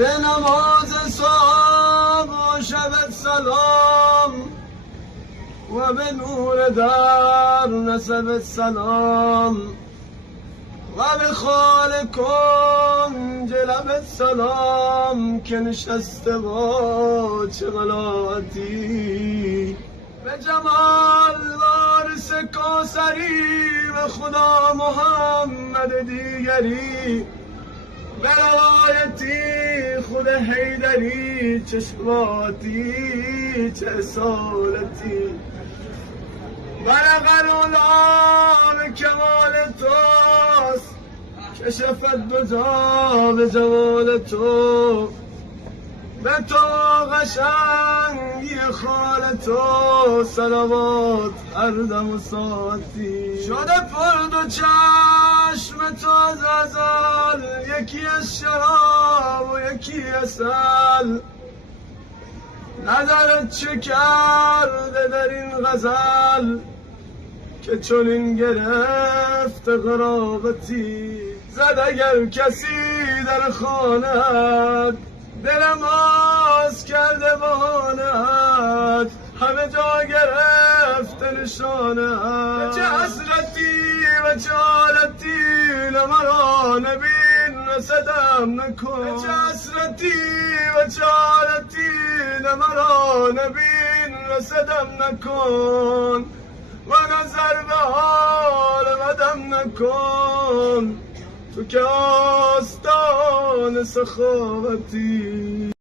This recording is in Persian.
به نماز صبح و شب سلام و به نور در نسب سلام و به خال کنج لب سلام که نشسته با چه ملاحتی به جمال وارث کوثری و خدا محمد دیگری به روایتی خود حیدری چه شباتی چه اصالتی برق العلا کمال توست کشفت دو جا به جمال تو به تو قشنگی خال تو صلوات هر دم و ساعتی شده پر دو چشم تو از ازل یکی از شراب و یکی عسل نظرت چه کرده در این غزل که چنین گرفت قرابتی زد اگر کسی در خانه‌ات دل ماست کرده بهانه‌ات همه جا گرفته نشانه‌ات چه حسرتی و چه حالتی مرا نبین رسدم نکن چه حسرتی و چه حالتی مرا نبین رسدم نکن و نظر به حال بدم نکن تو که آستان سخاوتی